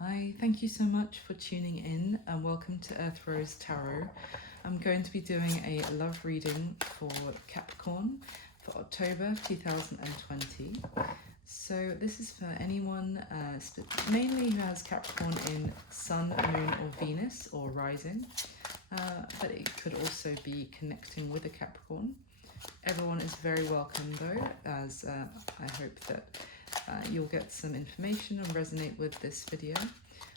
Hi, thank you so much for tuning in and welcome to Earth Rose Tarot. I'm going to be doing a love reading for Capricorn for October 2020. So this is for anyone mainly who has Capricorn in Sun, Moon or Venus or Rising, but it could also be connecting with a Capricorn. Everyone is very welcome though, as I hope that you'll get some information and resonate with this video.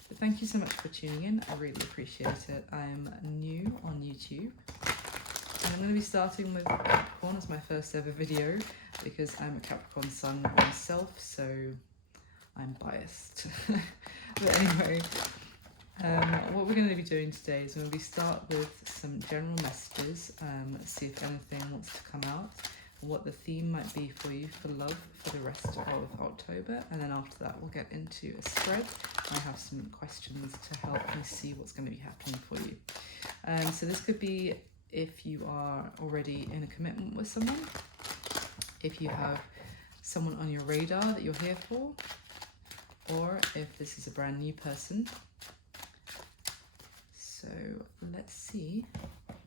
But thank you so much for tuning in. I really appreciate it. I'm new on YouTube. And I'm going to be starting with Capricorn as my first ever video because I'm a Capricorn Sun myself, so I'm biased. But anyway, what we're going to be doing today is we're going to start with some general messages, see if anything wants to come out, and what the theme might be for you for love for the rest of October, and then after that we'll get into a spread. I have some questions to help me see what's going to be happening for you. So this could be if you are already in a commitment with someone, if you have someone on your radar that you're here for, or if this is a brand new person. So let's see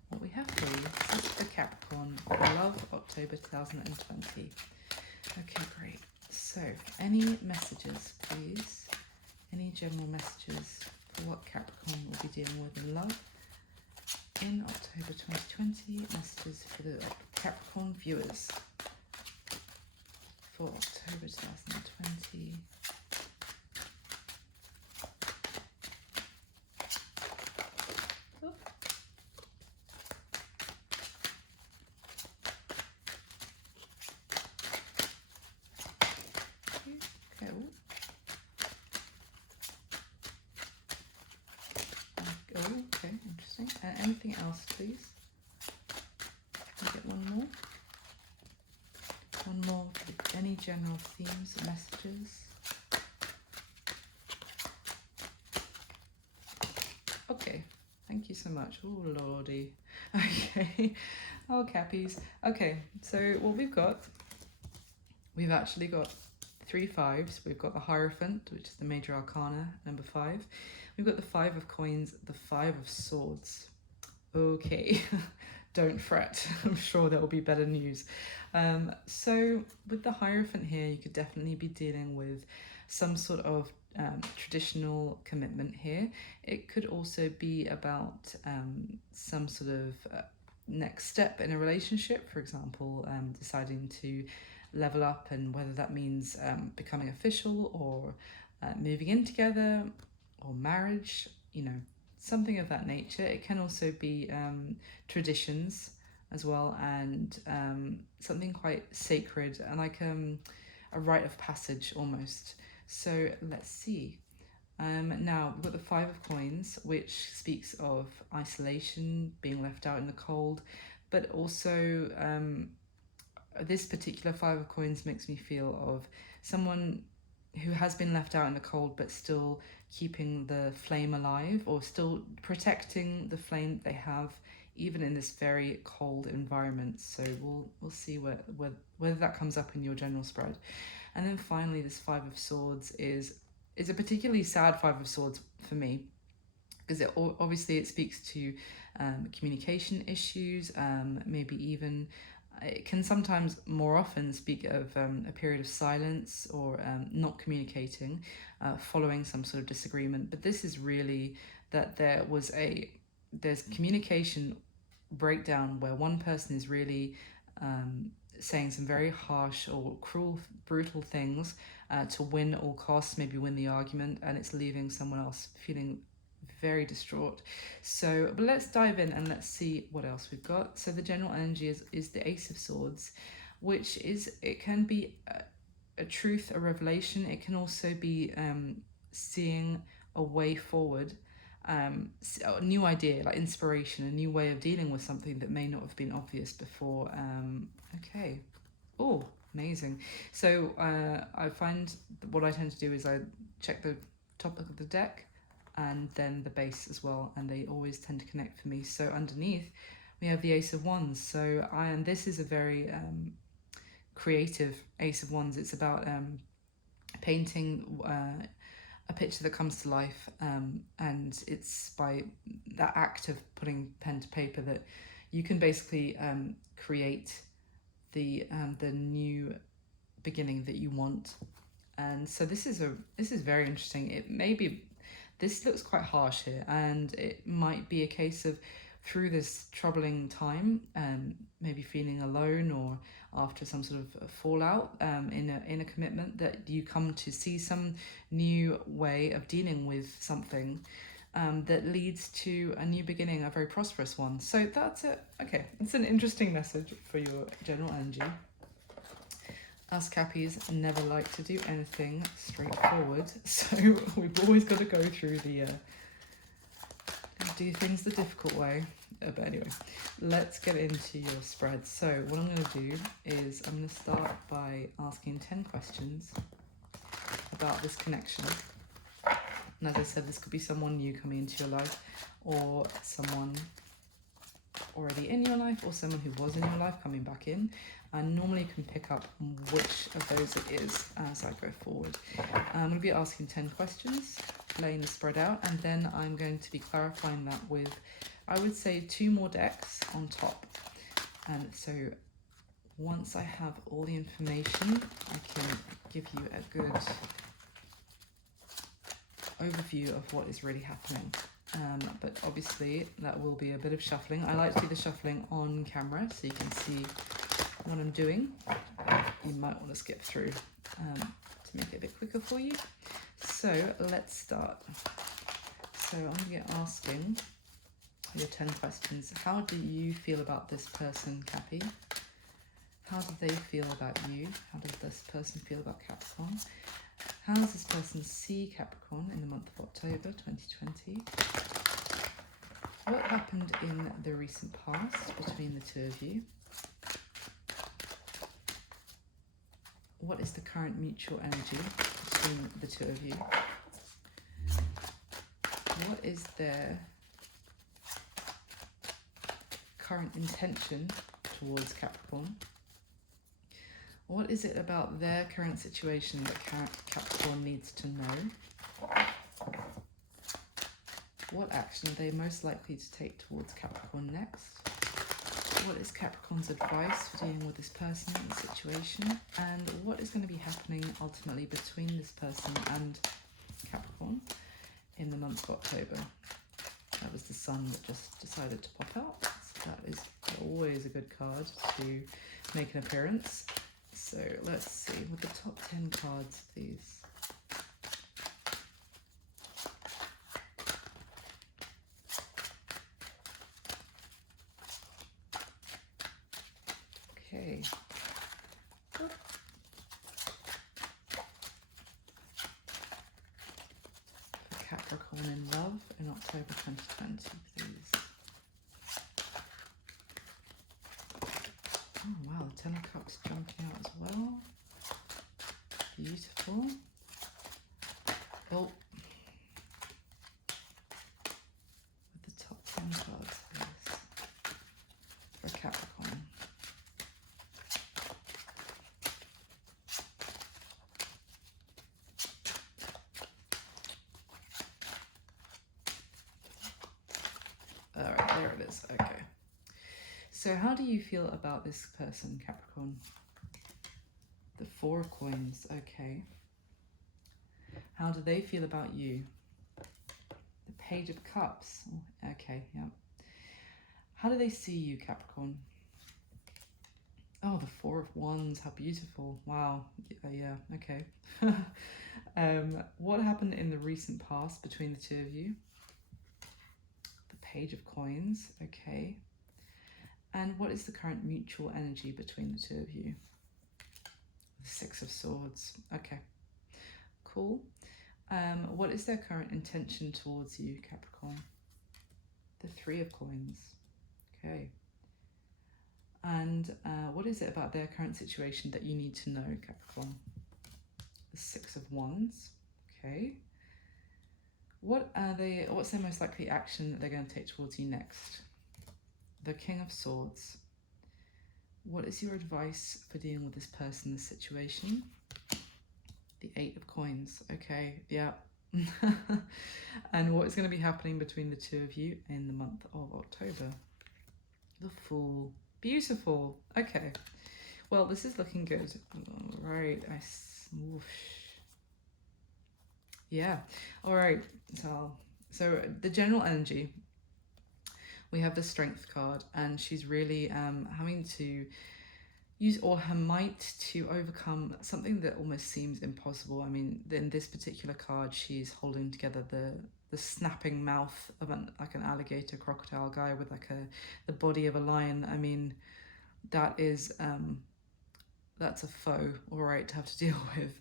what we have for you. This is for Capricorn, love, October 2020. Okay, great. So any messages, please? Any general messages for what Capricorn will be dealing with in love in October 2020? Messages for the Capricorn viewers for October 2020. Okay, interesting. Anything else, please? Can I get one more? One more for any general themes or messages? Okay, thank you so much. Oh, lordy. Okay. Oh, Cappies. Okay, so what we've actually got 3 5s. We've got the Hierophant, which is the major arcana, number 5. We've got the 5 of coins, the 5 of swords. Okay, don't fret. I'm sure there will be better news. So with the Hierophant here, you could definitely be dealing with some sort of traditional commitment here. It could also be about some sort of next step in a relationship, for example, deciding to level up, and whether that means becoming official or moving in together or marriage, something of that nature. It can also be traditions as well, and something quite sacred and like a rite of passage almost. So let's see. Now we've got the 5 of coins, which speaks of isolation, being left out in the cold, but also this particular 5 of coins makes me feel of someone who has been left out in the cold but still keeping the flame alive, or still protecting the flame that they have even in this very cold environment. So we'll see whether that comes up in your general spread. And then finally, this 5 of swords is a particularly sad 5 of swords for me, because obviously it speaks to communication issues, maybe even it can sometimes more often speak of a period of silence or not communicating following some sort of disagreement. But this is really that there's communication breakdown where one person is really saying some very harsh or cruel, brutal things to win at all costs, maybe win the argument, and it's leaving someone else feeling very distraught. So but let's dive in and let's see what else we've got. So the general energy is the Ace of Swords, which it can be a truth, a revelation. It can also be seeing a way forward, a new idea, like inspiration, a new way of dealing with something that may not have been obvious before. Okay. Oh, amazing. So I find what I tend to do is I check the top of the deck and then the base as well, and they always tend to connect for me. So underneath we have the Ace of Wands. So this is a very creative Ace of Wands. It's about painting a picture that comes to life, and it's by that act of putting pen to paper that you can basically create the new beginning that you want. And so this is very interesting. It may be, this looks quite harsh here, and it might be a case of through this troubling time, maybe feeling alone, or after some sort of fallout in a commitment, that you come to see some new way of dealing with something that leads to a new beginning, a very prosperous one. So that's it. Okay, it's an interesting message for your general energy. Us Cappies never like to do anything straightforward, so we've always got to go through the do things the difficult way. But anyway, let's get into your spread. So what I'm going to do is I'm going to start by asking 10 questions about this connection. And as I said, this could be someone new coming into your life, or someone already in your life, or someone who was in your life coming back in. And normally you can pick up which of those it is as I go forward. I'm going to be asking 10 questions, laying the spread out, and then I'm going to be clarifying that with, I would say, 2 more decks on top. And so once I have all the information, I can give you a good overview of what is really happening. But obviously that will be a bit of shuffling. I like to do the shuffling on camera so you can see what I'm doing. You might want to skip through to make it a bit quicker for you. So let's start. So I'm going to get asking your 10 questions. How do you feel about this person, Cappy? How do they feel about you? How does this person feel about Capricorn? How does this person see Capricorn in the month of October 2020? What happened in the recent past between the two of you? What is the current mutual energy between the two of you? What is their current intention towards Capricorn? What is it about their current situation that Capricorn needs to know? What action are they most likely to take towards Capricorn next? What is Capricorn's advice for dealing with this person and the situation? And what is going to be happening ultimately between this person and Capricorn in the month of October? That was the sun that just decided to pop out. So that is always a good card to make an appearance. So let's see, with the top 10 cards, please. Okay. For Capricorn in love in October 2020, please. Oh wow, the 10 of Cups jumping out as well. Beautiful. Oh. With the top 10 cards, please. For Capricorn. Alright, there it is. Okay. So how do you feel about this person, Capricorn? The 4 of Coins, okay. How do they feel about you? The Page of Cups, okay, yeah. How do they see you, Capricorn? Oh, the 4 of Wands, how beautiful. Wow, yeah, okay. What happened in the recent past between the two of you? The Page of Coins, okay. And what is the current mutual energy between the two of you? The 6 of Swords. Okay, cool. What is their current intention towards you, Capricorn? The 3 of Coins. Okay. And what is it about their current situation that you need to know, Capricorn? The 6 of Wands. Okay. What's their most likely action that they're going to take towards you next? The King of Swords. What is your advice for dealing with this person, this situation? The 8 of Coins. Okay, yeah, And what is going to be happening between the two of you in the month of October. The Fool. Beautiful. Okay. Well, this is looking good. All right. Whoosh. Yeah. All right. So the general energy, we have the Strength card, and she's really having to use all her might to overcome something that almost seems impossible. I mean, in this particular card, she's holding together the snapping mouth of like an alligator crocodile guy with like the body of a lion. I mean, that is that's a foe, all right, to have to deal with.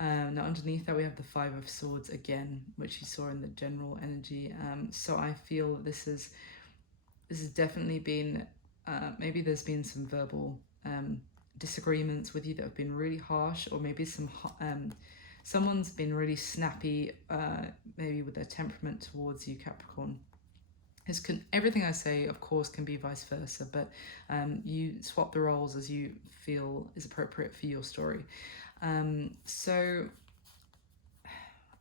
Now underneath that we have the Five of Swords again, which you saw in the general energy. So I feel this has definitely been maybe there's been some verbal disagreements with you that have been really harsh, or maybe someone's been really snappy, maybe with their temperament towards you, Capricorn. Everything I say, of course, can be vice versa, but you swap the roles as you feel is appropriate for your story. So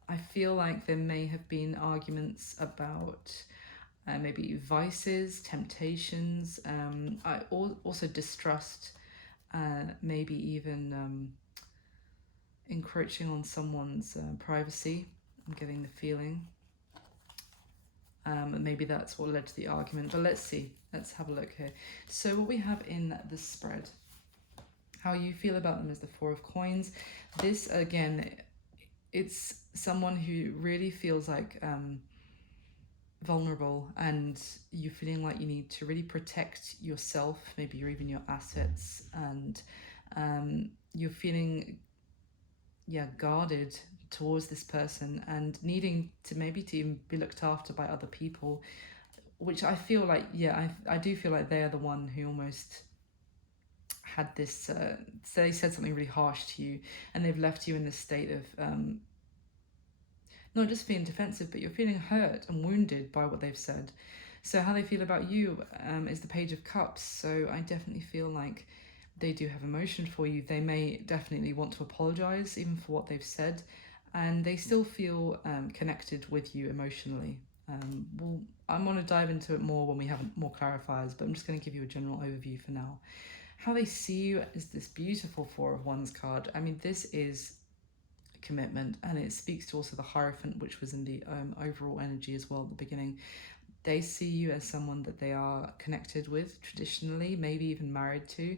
I feel like there may have been arguments about maybe vices, temptations. I also distrust, maybe even encroaching on someone's privacy. I'm getting the feeling. And maybe that's what led to the argument, but let's see. Let's have a look here. So what we have in the spread, how you feel about them, is the Four of Coins. This, again, it's someone who really feels like vulnerable, and you're feeling like you need to really protect yourself, maybe even your assets, and you're feeling guarded towards this person, and needing to maybe to even be looked after by other people, which I feel like I do feel like they are the one who almost had this they said something really harsh to you, and they've left you in this state of not just being defensive, but you're feeling hurt and wounded by what they've said. So how they feel about you is the Page of Cups. So I definitely feel like they do have emotion for you. They may definitely want to apologize even for what they've said, and they still feel connected with you emotionally. I'm going to dive into it more when we have more clarifiers, but I'm just going to give you a general overview for now. How they see you is this beautiful Four of Wands card. I mean, this is commitment, and it speaks to also the Hierophant, which was in the overall energy as well at the beginning. They see you as someone that they are connected with traditionally, maybe even married to,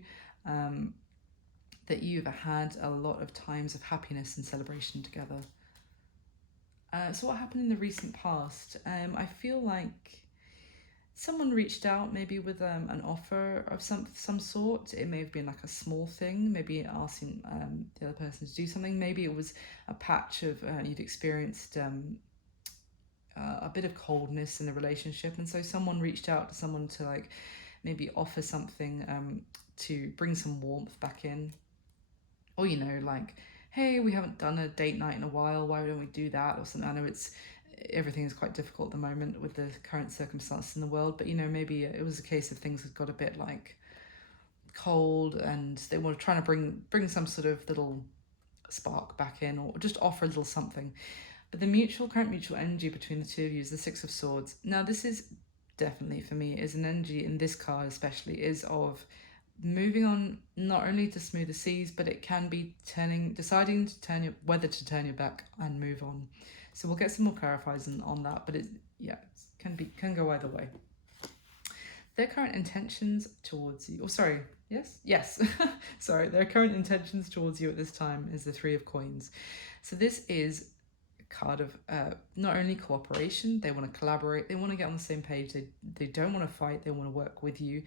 that you've had a lot of times of happiness and celebration together. So what happened in the recent past? I feel like someone reached out maybe with an offer of some sort. It may have been like a small thing, maybe asking the other person to do something. Maybe it was a patch of you'd experienced a bit of coldness in the relationship, and so someone reached out to someone to like maybe offer something to bring some warmth back in. Or, like, hey, we haven't done a date night in a while, why don't we do that, or something. I know everything is quite difficult at the moment with the current circumstances in the world, but maybe it was a case of things had got a bit like cold, and they were trying to bring some sort of little spark back in, or just offer a little something. But the current mutual energy between the two of you is the Six of Swords. Now this is definitely, for me, is an energy in this card especially, is of moving on, not only to smooth the seas, but it can be deciding to whether to turn your back and move on. So we'll get some more clarifiers on that, but it can go either way. Their current intentions towards you, yes, sorry, their current intentions towards you at this time is the Three of Coins. So this is a card of not only cooperation, they want to collaborate, they want to get on the same page, they don't want to fight, they want to work with you.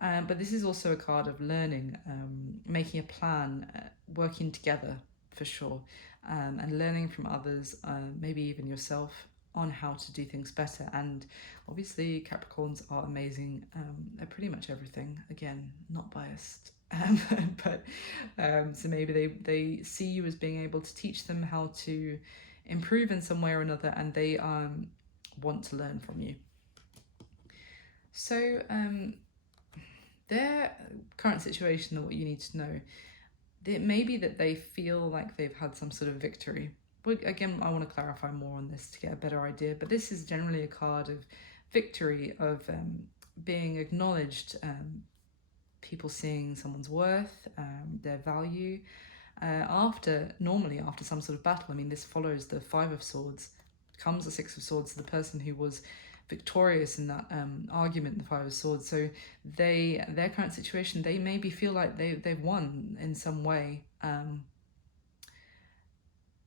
But this is also a card of learning, making a plan, working together for sure, and learning from others, maybe even yourself, on how to do things better. And obviously Capricorns are amazing at pretty much everything. Again, not biased. But so maybe they see you as being able to teach them how to improve in some way or another, and they want to learn from you. So their current situation, what you need to know, it may be that they feel like they've had some sort of victory. again, I want to clarify more on this to get a better idea, but this is generally a card of victory, of being acknowledged, people seeing someone's worth, their value, normally after some sort of battle. I mean, this follows the Five of Swords, comes the Six of Swords, the person who was victorious in that argument, the Five of Swords. So their current situation, they maybe feel like they've won in some way,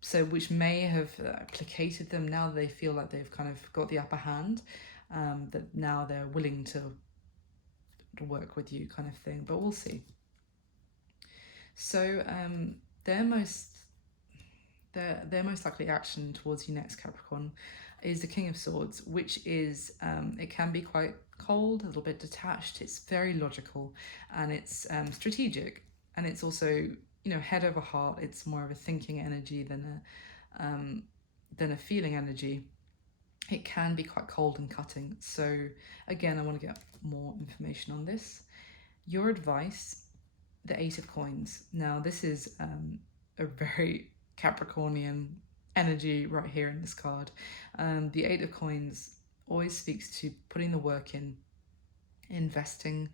so which may have placated them. Now they feel like they've kind of got the upper hand, that now they're willing to work with you, kind of thing, but we'll see. So their most likely action towards you next, Capricorn, is the King of Swords, which is, it can be quite cold, a little bit detached. It's very logical, and it's strategic, and it's also, you know, head over heart. It's more of a thinking energy than a feeling energy. It can be quite cold and cutting. So again, I want to get more information on this. Your advice, the Eight of Coins. Now this is a very Capricornian energy right here in this card. The Eight of Coins always speaks to putting the work in, investing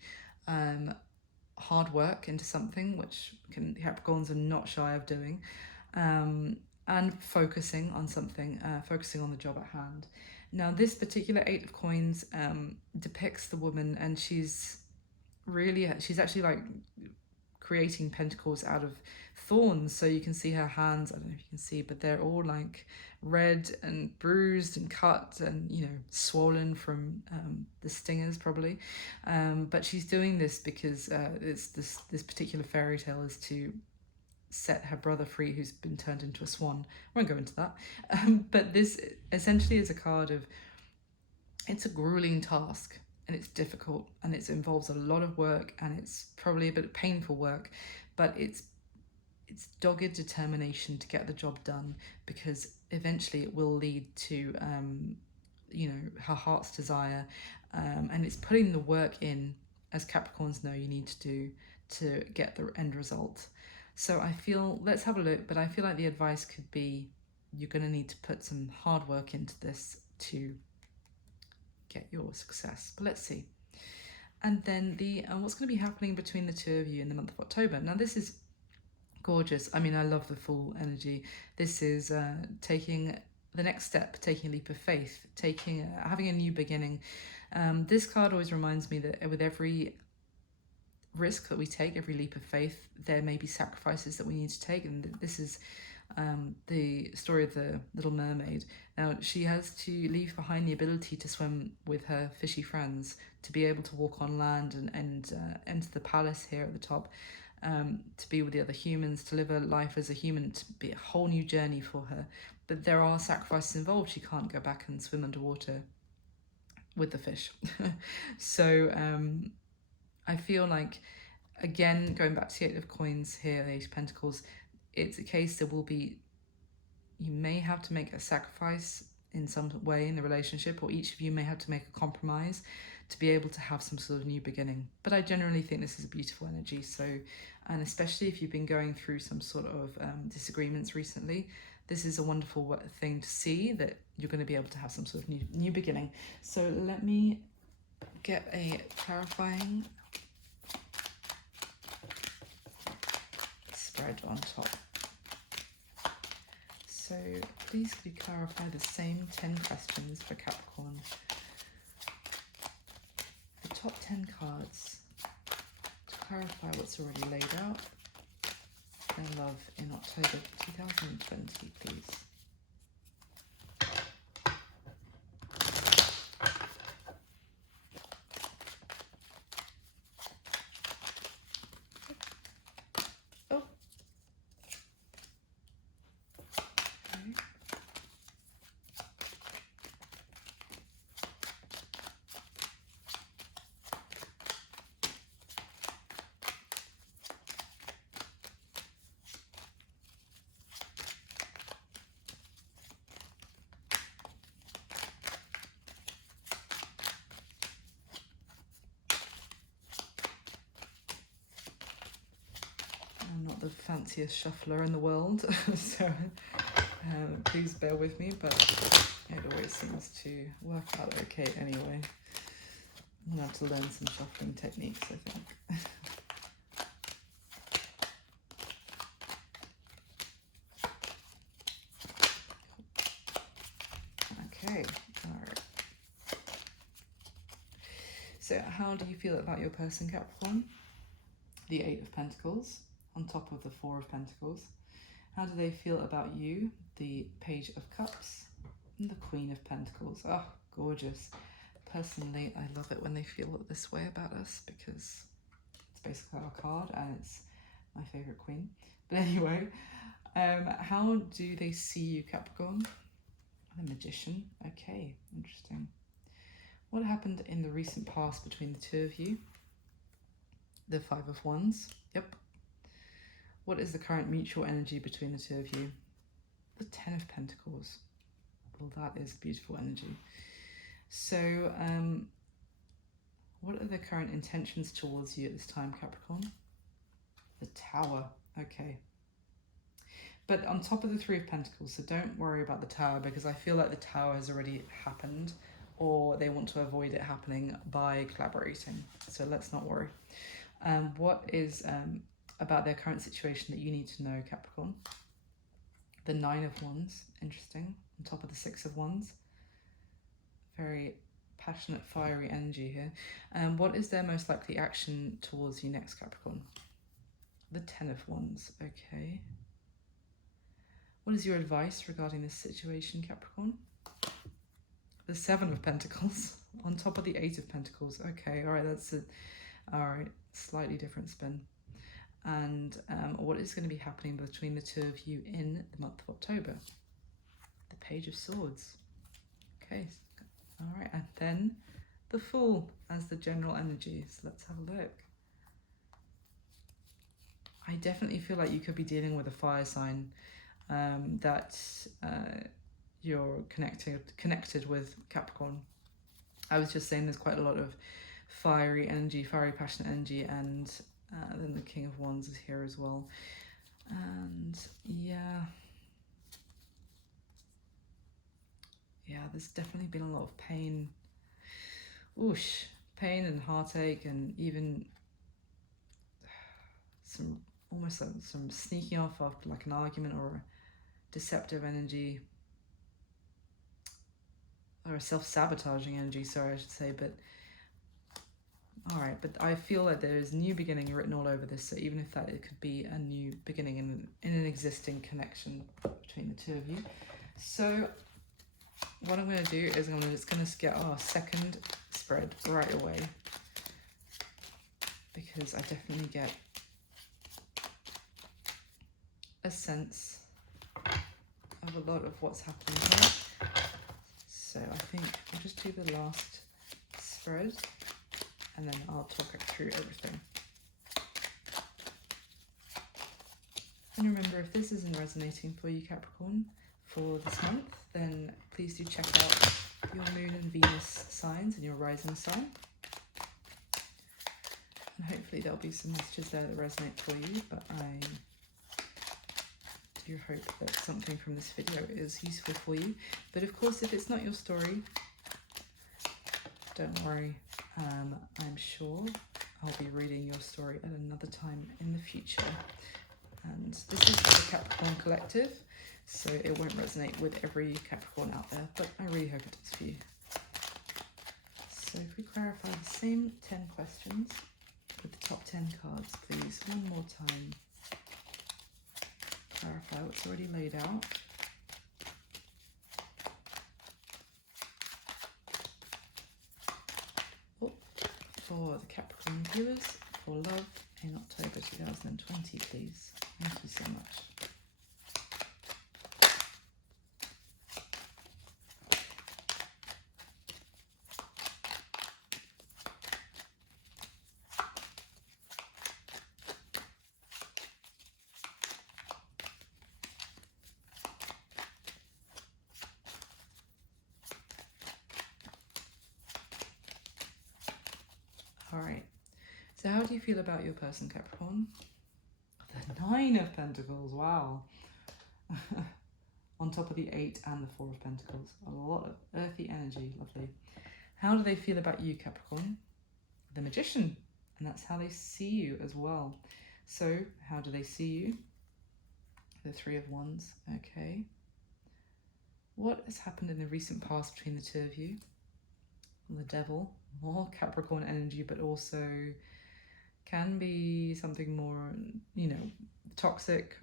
hard work into something, which Capricorns are not shy of doing, and focusing on something, focusing on the job at hand. Now this particular Eight of Coins depicts the woman, and she's actually like creating pentacles out of thorns. So you can see her hands, I don't know if you can see, but they're all like red and bruised and cut and, you know, swollen from the stingers probably, but she's doing this because it's this particular fairy tale is to set her brother free, who's been turned into a swan. I won't go into that, but this essentially is a card of, it's a grueling task, and it's difficult, and it involves a lot of work, and it's probably a bit of painful work, but it's dogged determination to get the job done, because eventually it will lead to you know, her heart's desire, and it's putting the work in, as Capricorns know you need to do, to get the end result. So I feel, let's have a look, but I feel like the advice could be, you're going to need to put some hard work into this to get your success. But let's see. And then the what's going to be happening between the two of you in the month of October. Now this is gorgeous. I mean, I love the full energy. This is taking the next step, taking a leap of faith, having a new beginning. This card always reminds me that with every risk that we take, every leap of faith, there may be sacrifices that we need to take, and this is the story of the Little Mermaid. Now she has to leave behind the ability to swim with her fishy friends, to be able to walk on land and enter the palace here at the top, to be with the other humans, to live a life as a human, to be a whole new journey for her. But there are sacrifices involved. She can't go back and swim underwater with the fish. So I feel like, again, going back to the Eight of Coins here, the Eight of Pentacles, it's a case that you may have to make a sacrifice in some way in the relationship, or each of you may have to make a compromise to be able to have some sort of new beginning. But I generally think this is a beautiful energy. So, and especially if you've been going through some sort of disagreements recently, this is a wonderful thing to see, that you're going to be able to have some sort of new beginning. So let me get a clarifying spread on top. So please could you clarify the same 10 questions for Capricorn? The top 10 cards to clarify what's already laid out. Their love in October 2020, please. I'm not the fanciest shuffler in the world, so Please bear with me, but it always seems to work out okay anyway. I'm gonna have to learn some shuffling techniques, I think. Okay, all right. So how do you feel about your person, Capricorn? The Eight of Pentacles on top of the Four of Pentacles. How do they feel about you? The Page of Cups and the Queen of Pentacles. Oh, gorgeous. Personally, I love it when they feel this way about us because it's basically our card and it's my favourite queen. But anyway, how do they see you, Capricorn? The Magician. Okay, interesting. What happened in the recent past between the two of you? The Five of Wands. Yep. What is the current mutual energy between the two of you? The Ten of Pentacles. Well, that is beautiful energy. So, what are the current intentions towards you at this time, Capricorn? The Tower. Okay. But on top of the Three of Pentacles, so don't worry about the Tower because I feel like the Tower has already happened or they want to avoid it happening by collaborating. So let's not worry. What is about their current situation that you need to know, Capricorn? The Nine of Wands, interesting, on top of the Six of Wands. Very passionate, fiery energy here. What is their most likely action towards you next, Capricorn? The Ten of Wands, okay. What is your advice regarding this situation, Capricorn? The Seven of Pentacles on top of the Eight of Pentacles. Okay, all right, that's it. All right, slightly different spin. And what is going to be happening between the two of you in the month of October? The Page of Swords. Okay, all right, and then the Fool as the general energy. So let's have a look. I definitely feel like you could be dealing with a fire sign that you're connected with, Capricorn. I was just saying there's quite a lot of fiery energy, fiery passionate energy, and then the King of Wands is here as well. And yeah, there's definitely been a lot of pain. Oosh, pain and heartache, and even some almost like some sneaking off after like an argument or a deceptive energy or a self-sabotaging energy, sorry, I should say. But all right, but I feel like there is new beginning written all over this, so even if that it could be a new beginning in an existing connection between the two of you. So what I'm going to do is I'm just going to get our second spread right away because I definitely get a sense of a lot of what's happening here. So I think I'll just do the last spread and then I'll talk through everything. And remember, if this isn't resonating for you, Capricorn, for this month, then please do check out your Moon and Venus signs and your rising sign. And hopefully there'll be some messages there that resonate for you, but I do hope that something from this video is useful for you. But of course, if it's not your story, don't worry. I'm sure I'll be reading your story at another time in the future. And this is for the Capricorn Collective, so it won't resonate with every Capricorn out there, but I really hope it does for you. So if we clarify the same 10 questions with the top 10 cards, please, one more time. Clarify what's already laid out. For the Capricorn viewers, for love in October 2020, please. Thank you so much. All right, so how do you feel about your person, Capricorn? The Nine of Pentacles, wow. on top of the 8 and the 4 of Pentacles. A lot of earthy energy, lovely. How do they feel about you, Capricorn? The Magician, and that's how they see you as well. So how do they see you? The 3 of Wands, okay. What has happened in the recent past between the two of you? The Devil, more Capricorn energy, but also can be something more, you know, toxic.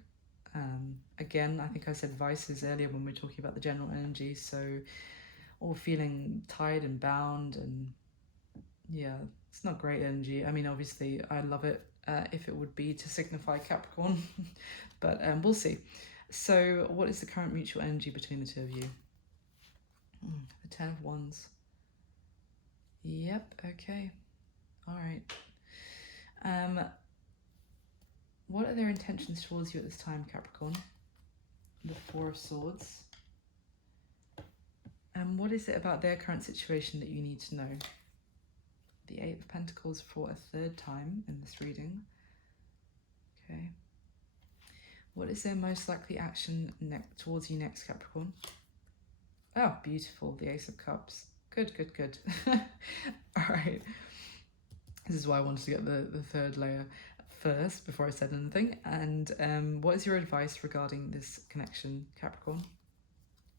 Again, I think I said vices earlier when we were talking about the general energy, so or feeling tied and bound, and yeah, it's not great energy. I mean, obviously I love it if it would be to signify Capricorn, but we'll see. So what is the current mutual energy between the two of you? The 10 of Wands. Yep, okay, all right. What are their intentions towards you at this time, Capricorn? The 4 of Swords. And what is it about their current situation that you need to know? The 8 of Pentacles for a 3rd time in this reading. Okay. What is their most likely action towards you next, Capricorn? Oh, beautiful. The Ace of Cups. Good, good, good. All right. This is why I wanted to get the 3rd layer first before I said anything. And what is your advice regarding this connection, Capricorn?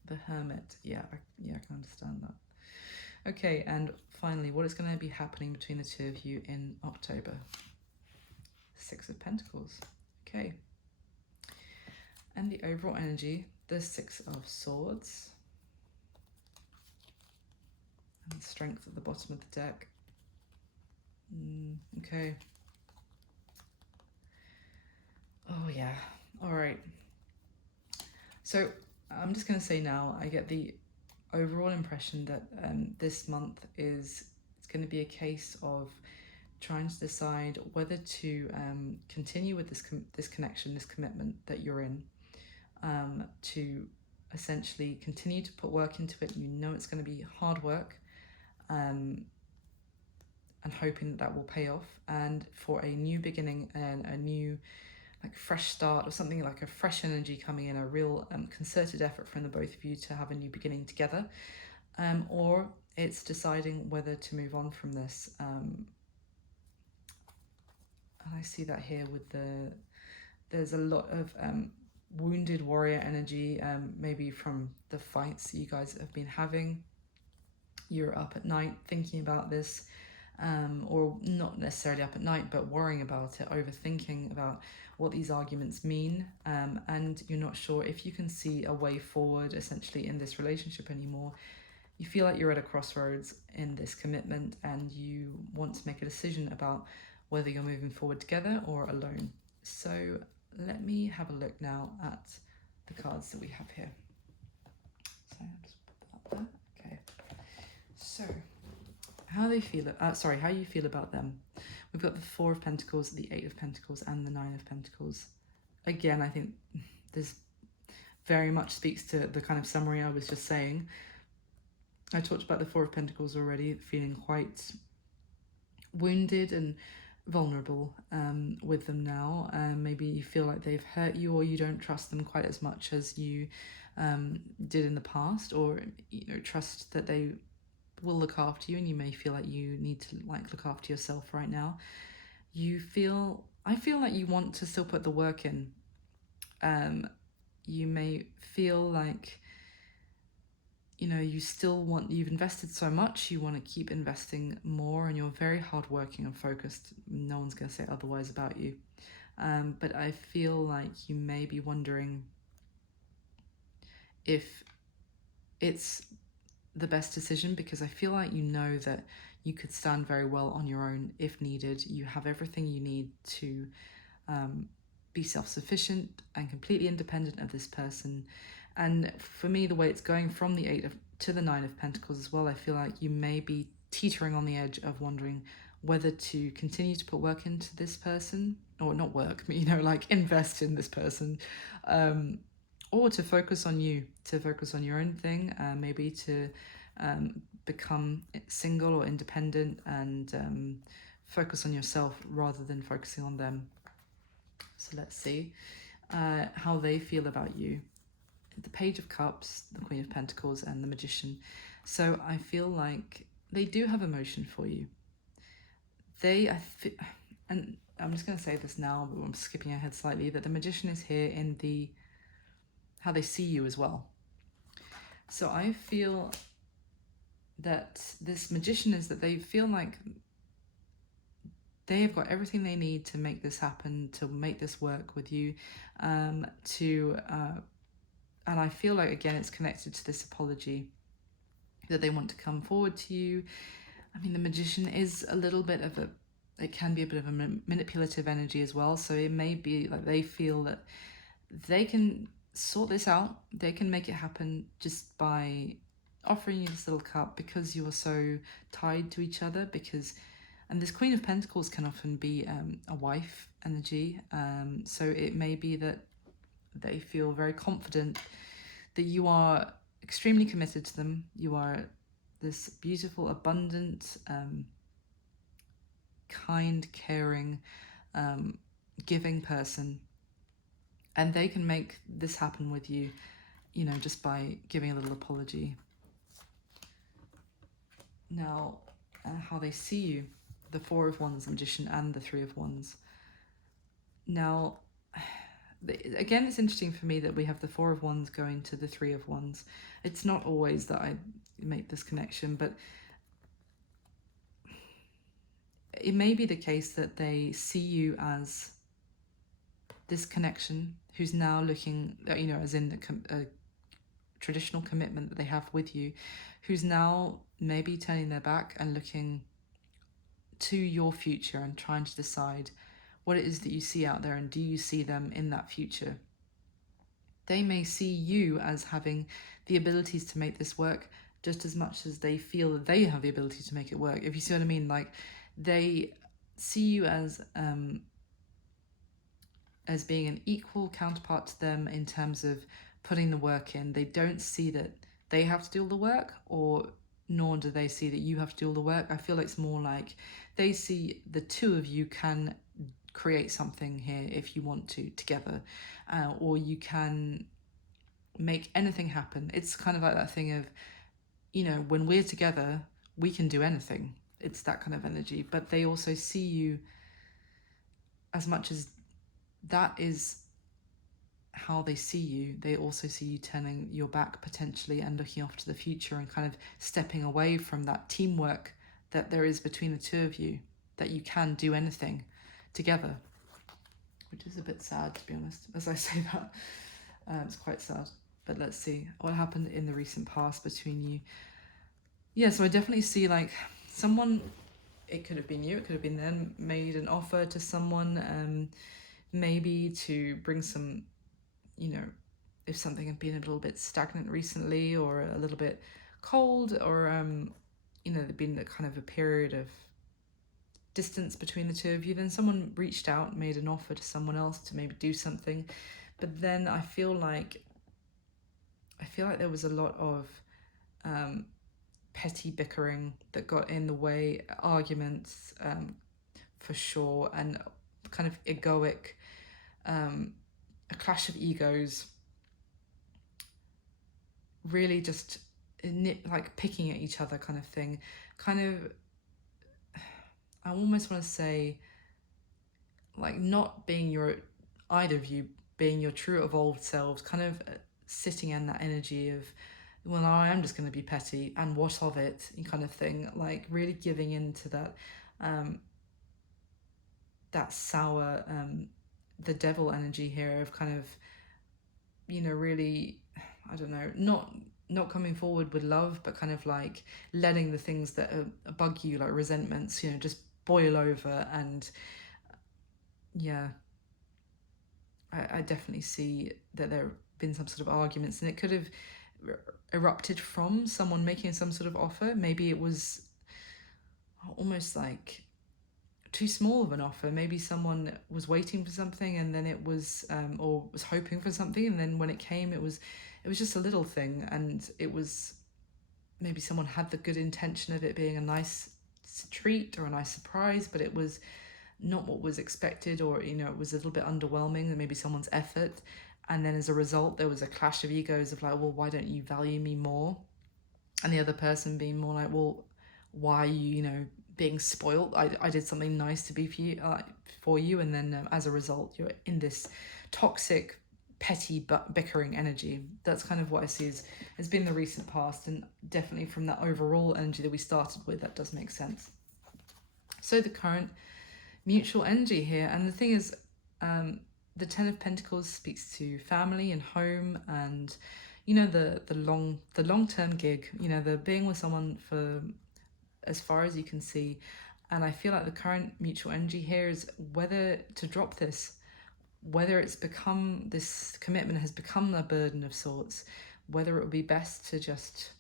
The Hermit. Yeah, I can understand that. Okay, and finally, what is going to be happening between the two of you in October? 6 of Pentacles. Okay. And the overall energy, the 6 of Swords. And the Strength at the bottom of the deck. Okay. Oh yeah, all right. So I'm just going to say now, I get the overall impression that this month it's going to be a case of trying to decide whether to continue with this connection, this commitment that you're in, to essentially continue to put work into it. You know it's going to be hard work, and hoping that will pay off, and for a new beginning and a new like fresh start, or something like a fresh energy coming in, a real concerted effort from the both of you to have a new beginning together, or it's deciding whether to move on from this. And I see that here with there's a lot of wounded warrior energy, maybe from the fights you guys have been having. You're up at night thinking about this, or not necessarily up at night, but worrying about it, overthinking about what these arguments mean, and you're not sure if you can see a way forward essentially in this relationship anymore. You feel like you're at a crossroads in this commitment, and you want to make a decision about whether you're moving forward together or alone. So let me have a look now at the cards that we have here. So I'll just put that there. Okay. So how they feel, how you feel about them. We've got the 4 of Pentacles, the 8 of Pentacles, and the 9 of Pentacles. Again, I think this very much speaks to the kind of summary I was just saying. I talked about the 4 of Pentacles already, feeling quite wounded and vulnerable with them now. Maybe you feel like they've hurt you, or you don't trust them quite as much as you did in the past, or trust that they will look after you, and you may feel like you need to look after yourself right now. I feel like you want to still put the work in. You may feel like you've invested so much, you want to keep investing more, and you're very hardworking and focused. No one's going to say otherwise about you. But I feel like you may be wondering if it's the best decision, because I feel like that you could stand very well on your own if needed. You have everything you need to be self-sufficient and completely independent of this person. And for me, the way it's going from the 8 to the 9 of Pentacles as well, I feel like you may be teetering on the edge of wondering whether to continue to put work into this person, or not work, but invest in this person, or to focus on you, to focus on your own thing, maybe to become single or independent, and focus on yourself rather than focusing on them. So let's see how they feel about you. the Page of Cups, the Queen of Pentacles, and the Magician. So I feel like they do have emotion for you. And I'm just going to say this now, but I'm skipping ahead slightly, that the Magician is here in the how they see you as well. So I feel that this Magician is that they feel like they have got everything they need to make this happen, to make this work with you, and I feel like, again, it's connected to this apology, that they want to come forward to you. I mean, the Magician is a little bit of it can be a bit of a manipulative energy as well. So it may be like they feel that they can sort this out. They can make it happen just by offering you this little cup, because you are so tied to each other. And this Queen of Pentacles can often be a wife energy. So it may be that they feel very confident that you are extremely committed to them. You are this beautiful, abundant, kind, caring, giving person. And they can make this happen with you, just by giving a little apology. Now, how they see you, the Four of Wands, the Magician, and the Three of Wands. Now, again, it's interesting for me that we have the Four of Wands going to the Three of Wands. It's not always that I make this connection, but it may be the case that they see you as this connection who's now looking, as in a traditional commitment that they have with you, who's now maybe turning their back and looking to your future and trying to decide what it is that you see out there, and do you see them in that future. They may see you as having the abilities to make this work just as much as they feel that they have the ability to make it work, if you see what I mean. Like, they see you as being an equal counterpart to them in terms of putting the work in. They don't see that they have to do all the work, nor do they see that you have to do all the work. I feel like it's more like they see the two of you can create something here if you want to together, or you can make anything happen. It's kind of like that thing of, when we're together, we can do anything. It's that kind of energy. But they also see you, as much as that is how they see you, they also see you turning your back potentially and looking off to the future and kind of stepping away from that teamwork that there is between the two of you, that you can do anything together, which is a bit sad, to be honest, as I say that. It's quite sad. But let's see what happened in the recent past between you. Yeah, so I definitely see like someone, it could have been you, it could have been them, made an offer to someone, maybe to bring some, if something had been a little bit stagnant recently or a little bit cold, or there'd been a kind of a period of distance between the two of you, then someone reached out, made an offer to someone else to maybe do something. But then I feel like there was a lot of petty bickering that got in the way, arguments, for sure, and kind of egoic, a clash of egos, really just like picking at each other kind of thing. Kind of, I almost want to say, like, not being either of you being your true evolved selves, kind of sitting in that energy of, well, I am just going to be petty, and what of it, kind of thing. Like, really giving into that, that sour, the devil energy here of kind of, really, I don't know, not coming forward with love, but kind of like letting the things that bug you, like resentments, just boil over. And yeah, I definitely see that there have been some sort of arguments, and it could have erupted from someone making some sort of offer. Maybe it was almost like too small of an offer. Maybe someone was waiting for something, and then it was or was hoping for something, and then when it came, it was just a little thing, and it was maybe someone had the good intention of it being a nice treat or a nice surprise, but it was not what was expected, or it was a little bit underwhelming than maybe someone's effort, And then as a result, there was a clash of egos of like, well, why don't you value me more? And the other person being more like, well, why are you, being spoiled? I did something nice to be for you. And then as a result, you're in this toxic, petty, bickering energy. That's kind of what I see has been the recent past. And definitely from that overall energy that we started with, that does make sense. So the current mutual energy here. And the thing is, the Ten of Pentacles speaks to family and home and the long-term gig, the being with someone for as far as you can see. And I feel like the current mutual energy here is whether to drop this, whether it's become, this commitment has become a burden of sorts, whether it would be best to just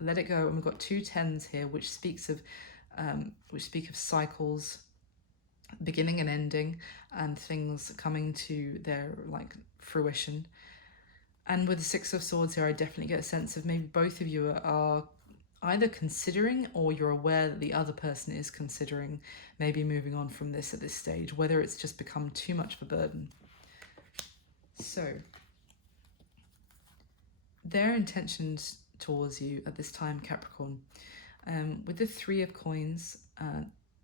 let it go. And we've got 2 tens here, which speak of cycles, beginning and ending, and things coming to their fruition. And with the 6 of Swords here, I definitely get a sense of maybe both of you are either considering, or you're aware that the other person is considering maybe moving on from this at this stage, whether it's just become too much of a burden. So their intentions towards you at this time, Capricorn, with the 3 of Coins,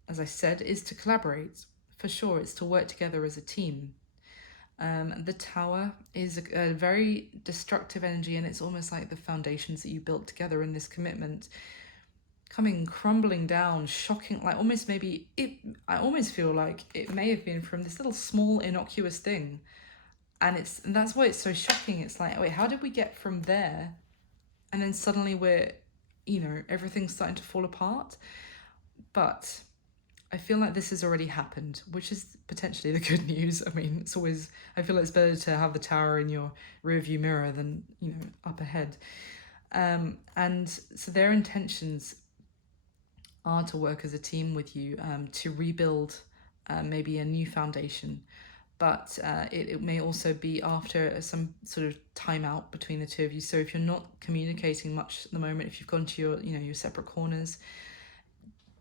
as I said, is to collaborate. For sure, it's to work together as a team. The Tower is a very destructive energy, and it's almost like the foundations that you built together in this commitment coming crumbling down, shocking, like almost maybe I almost feel like it may have been from this little small innocuous thing, and that's why it's so shocking. It's like, wait, how did we get from there and then suddenly we're everything's starting to fall apart? But I feel like this has already happened, which is potentially the good news. I mean, it's always, I feel like it's better to have the Tower in your rearview mirror than, up ahead. And so their intentions are to work as a team with you, to rebuild maybe a new foundation. But it may also be after some sort of time out between the 2 of you. So if you're not communicating much at the moment, if you've gone to your, your separate corners,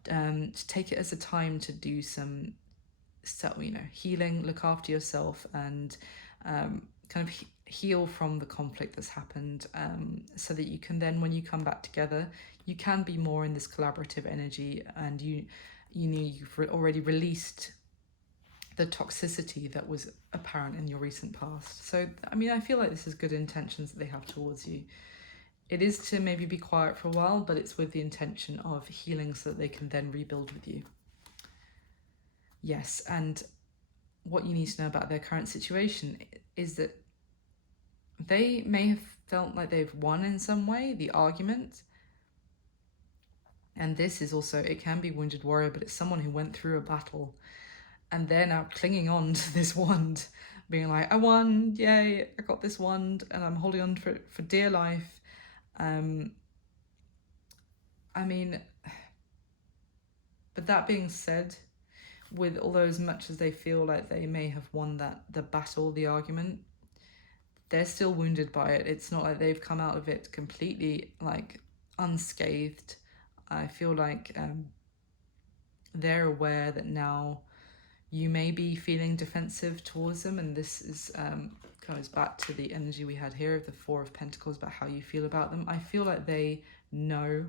to take it as a time to do some healing, look after yourself, and kind of heal from the conflict that's happened, so that you can then, when you come back together, you can be more in this collaborative energy, and you've already released the toxicity that was apparent in your recent past. So I mean, I feel like this is good intentions that they have towards you. It is to maybe be quiet for a while, but it's with the intention of healing so that they can then rebuild with you. Yes, and what you need to know about their current situation is that they may have felt like they've won in some way, the argument. And this is also, it can be wounded warrior, but it's someone who went through a battle and they're now clinging on to this wand, being like, I won, yay, I got this wand, and I'm holding on for dear life. I mean, but that being said, although as much as they feel like they may have won the battle, the argument, they're still wounded by it. It's not like they've come out of it completely unscathed. I feel like they're aware that now you may be feeling defensive towards them, and this is goes back to the energy we had here of the 4 of Pentacles about how you feel about them. I feel like they know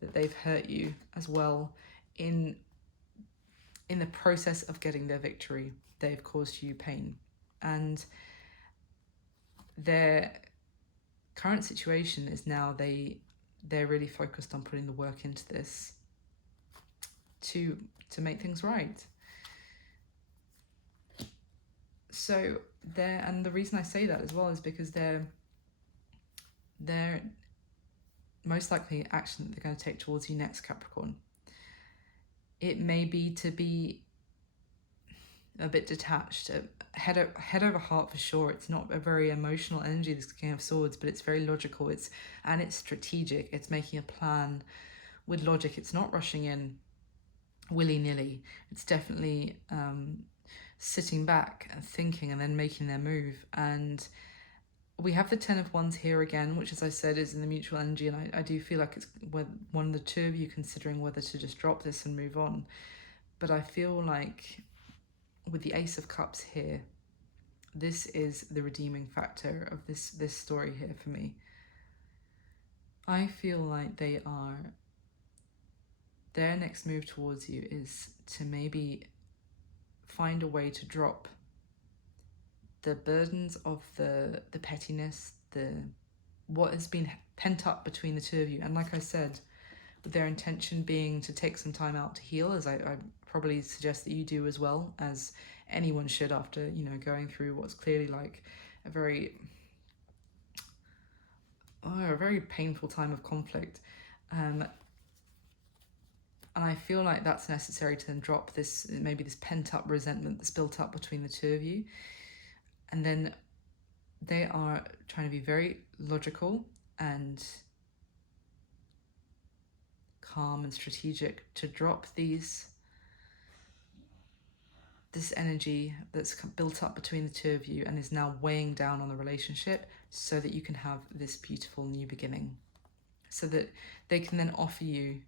that they've hurt you as well in the process of getting their victory. They've caused you pain, and their current situation is now they're really focused on putting the work into this to make things right. So and the reason I say that as well is because they're most likely action that they're going to take towards you next, Capricorn. It may be to be a bit detached, head over heart for sure. It's not a very emotional energy, this King of Swords, but it's very logical. It's strategic. It's making a plan with logic. It's not rushing in willy-nilly. It's definitely sitting back and thinking and then making their move. And we have the 10 of Wands here again, which, as I said, is in the mutual energy, and I do feel like it's one of the 2 of you considering whether to just drop this and move on. But I feel like with the Ace of Cups here, this is the redeeming factor of this story here for me. I feel like their next move towards you is to maybe find a way to drop the burdens of the pettiness, what has been pent up between the two of you. And like I said, with their intention being to take some time out to heal, as I probably suggest that you do as well, as anyone should after, going through what's clearly like a very painful time of conflict. And I feel like that's necessary to then drop this pent up resentment that's built up between the two of you. And then they are trying to be very logical and calm and strategic to drop this energy that's built up between the two of you and is now weighing down on the relationship, so that you can have this beautiful new beginning, so that they can then offer you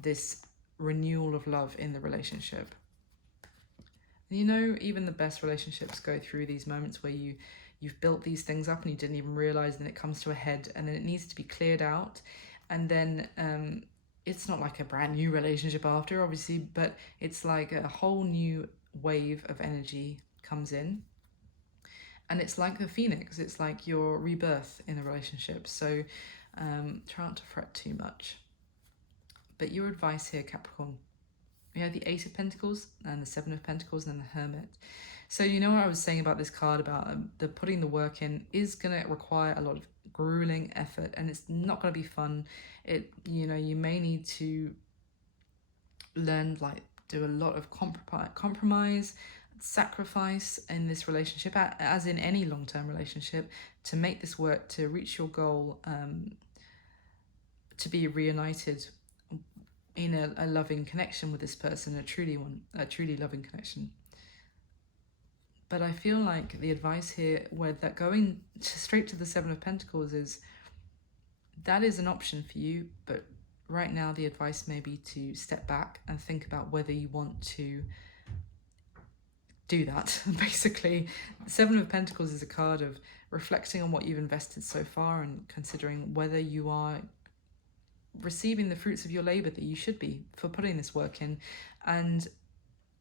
this renewal of love in the relationship. And even the best relationships go through these moments where you've built these things up and you didn't even realize, and it comes to a head and then it needs to be cleared out. And then it's not like a brand new relationship after, obviously, but it's like a whole new wave of energy comes in. And it's like the phoenix, it's like your rebirth in a relationship. So try not to fret too much. But your advice here, Capricorn, we have the Eight of Pentacles and the Seven of Pentacles and then the Hermit. So what I was saying about this card, about the putting the work in, is going to require a lot of grueling effort, and it's not going to be fun. You may need to learn, do a lot of compromise, sacrifice in this relationship, as in any long-term relationship, to make this work, to reach your goal, to be reunited in a loving connection with this person, a truly loving connection. But I feel like the advice here, where that going straight to the Seven of Pentacles, is that is an option for you, but right now the advice may be to step back and think about whether you want to do that. Basically, the Seven of Pentacles is a card of reflecting on what you've invested so far and considering whether you are receiving the fruits of your labor that you should be for putting this work in, and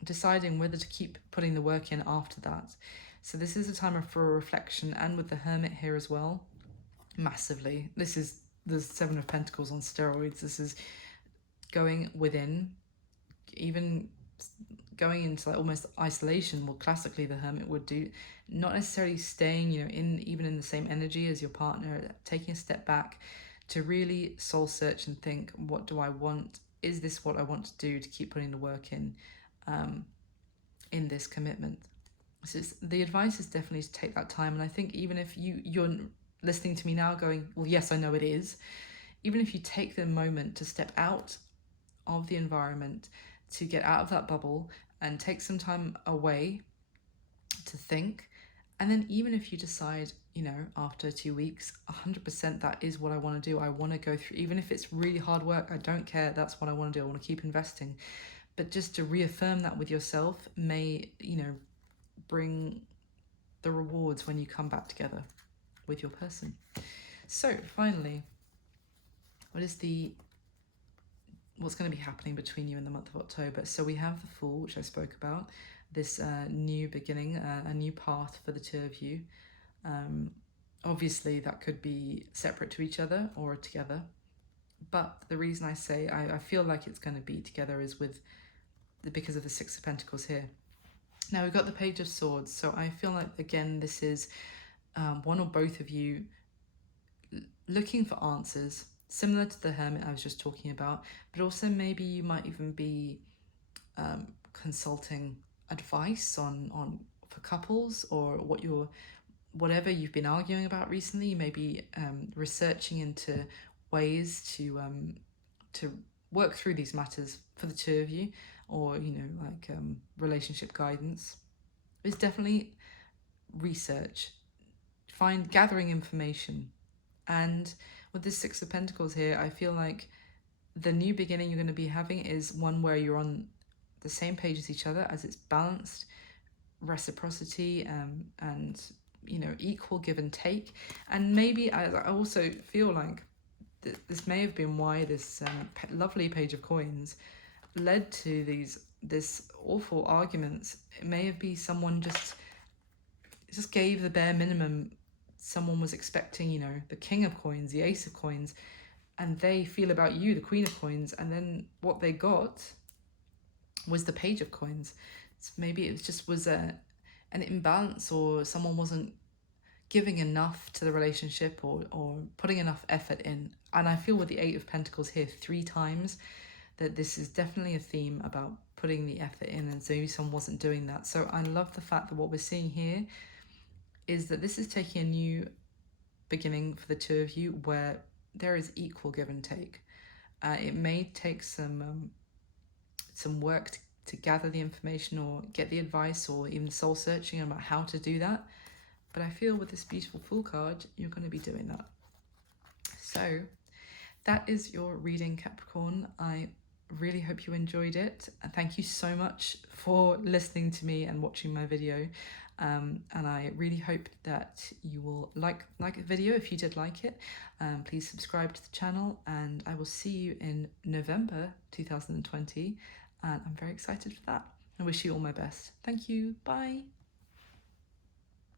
deciding whether to keep putting the work in after that. So this is a time for a reflection, and with the Hermit here as well, massively. This is the Seven of Pentacles on steroids. This is going within, even going into almost isolation. Well, classically the Hermit would do, not necessarily staying in the same energy as your partner, taking a step back to really soul search and think, what do I want? Is this what I want to do to keep putting the work in this commitment? So the advice is definitely to take that time. And I think even if you're listening to me now going, well, yes, I know it is, even if you take the moment to step out of the environment, to get out of that bubble and take some time away to think, and then even if you decide, after 2 weeks, 100% that is what I want to do. I want to go through, even if it's really hard work, I don't care. That's what I want to do. I want to keep investing. But just to reaffirm that with yourself may, bring the rewards when you come back together with your person. So finally, what's going to be happening between you in the month of October? So we have the Fool, which I spoke about, this new beginning, a new path for the two of you. Obviously that could be separate to each other or together, but the reason I say I feel like it's going to be together is because of the Six of Pentacles here. Now we've got the Page of Swords, so I feel like, again, this is one or both of you looking for answers, similar to the Hermit I was just talking about, but also maybe you might even be consulting advice on for couples, or whatever you've been arguing about recently. You may be researching into ways to work through these matters for the two of you, or relationship guidance. It's definitely research, gathering information. And with this Six of Pentacles here, I feel like the new beginning you're going to be having is one where you're on the same page as each other, as it's balanced, reciprocity, and you know, equal give and take. And maybe I also feel like this may have been why this lovely page of coins led to this awful arguments. It may have been someone just gave the bare minimum. Someone was expecting, you know, the king of coins, the ace of coins, and they feel about you, the queen of coins, and then what they got was the page of coins. So maybe it just was an imbalance, or someone wasn't giving enough to the relationship, or putting enough effort in. And I feel with the Eight of Pentacles here 3 times that this is definitely a theme about putting the effort in, and so maybe someone wasn't doing that. So I love the fact that what we're seeing here is that this is taking a new beginning for the two of you, where there is equal give and take. It may take some work to gather the information, or get the advice, or even soul searching about how to do that. But I feel with this beautiful Fool card, you're going to be doing that. So that is your reading, Capricorn. I really hope you enjoyed it. And thank you so much for listening to me and watching my video. And I really hope that you will like the video if you did like it. Please subscribe to the channel, and I will see you in November 2020. And I'm very excited for that. I wish you all my best. Thank you. Bye.